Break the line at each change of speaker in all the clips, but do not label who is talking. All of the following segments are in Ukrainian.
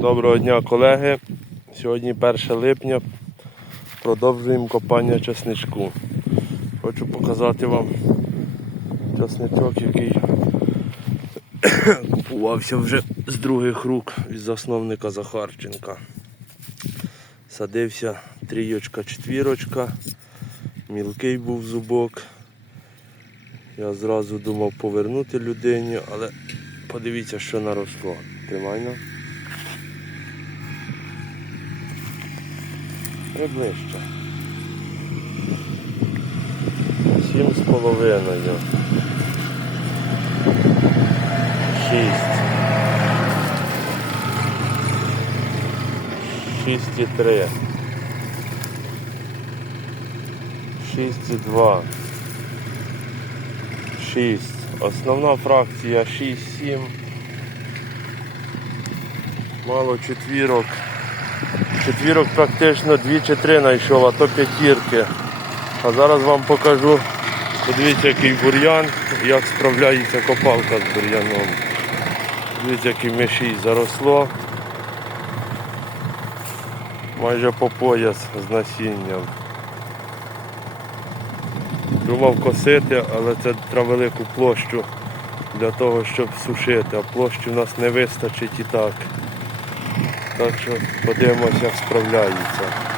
Доброго дня, колеги. Сьогодні 1 липня. Продовжуємо копання часничку. Хочу показати вам часничок, який купувався вже з других рук від засновника Захарченка. Садився трійочка, четвірочка, мілкий був зубок. Я зразу думав повернути людині, але подивіться, що наросло. Тримай на. Приближче. Сім з половиною. Шість. Шість і три. Шість і два. Шість. Основна фракція 6-7. Мало четвірок. Четвірок практично 2 чи 3 знайшов, а то п'ятірки. А зараз вам покажу, подивіться, який бур'ян, як справляється копалка з бур'яном. Дивіться, який мішій заросло. Майже по пояс з насінням. Думав косити, але це треба велику площу для того, щоб сушити, а площі у нас не вистачить і так. Так що подивимося, як справляється.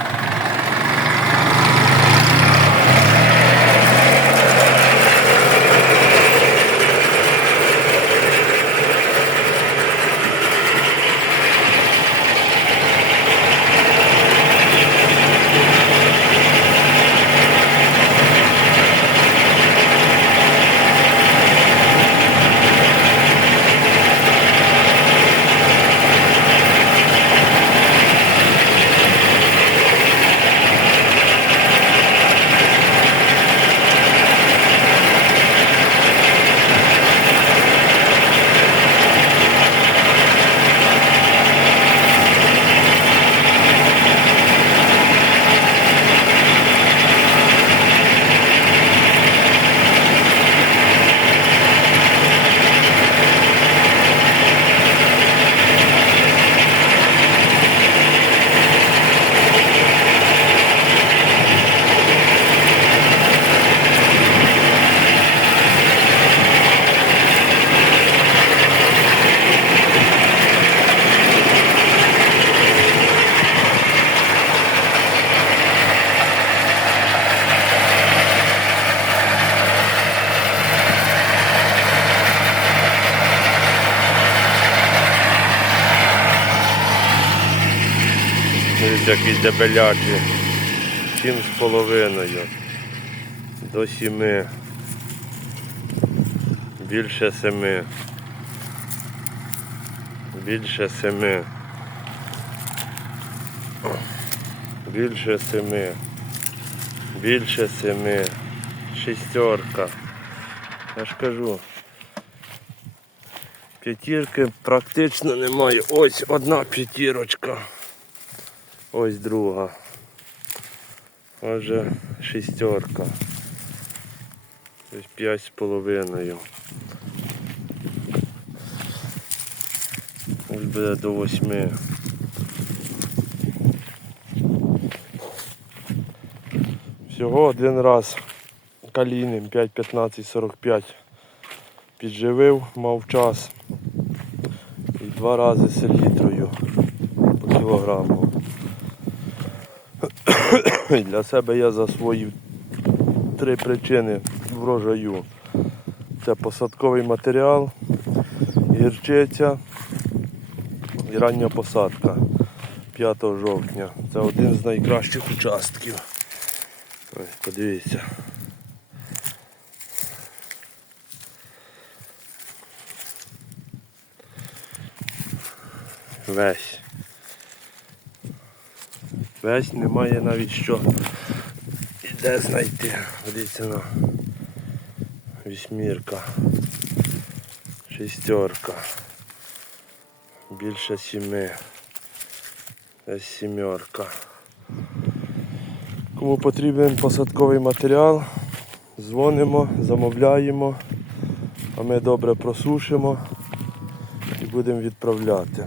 Якісь дебелячі. Сім з половиною. До сіми. Більше семи. Більше семи. Більше семи. Більше семи. Шістерка. Я ж кажу. П'ятірки практично немає. Ось одна п'ятірочка. Ось друга. Отже, шістерка. Ось п'ять з половиною. Ось буде до восьми. Всього один раз каліним 5-15-45 підживив, мав час. І два рази селітрою по кілограму. Для себе я засвоїв три причини врожаю. Це посадковий матеріал, гірчиця і рання посадка 5 жовтня. Це один з найкращих участків. Ось, подивіться. Весь. Весь немає навіть що і де знайти. Дивіться на вісьмірка, шістерка, більше сіми, десь сімерка. Кому потрібен посадковий матеріал, дзвонимо, замовляємо, а ми добре просушимо і будемо відправляти.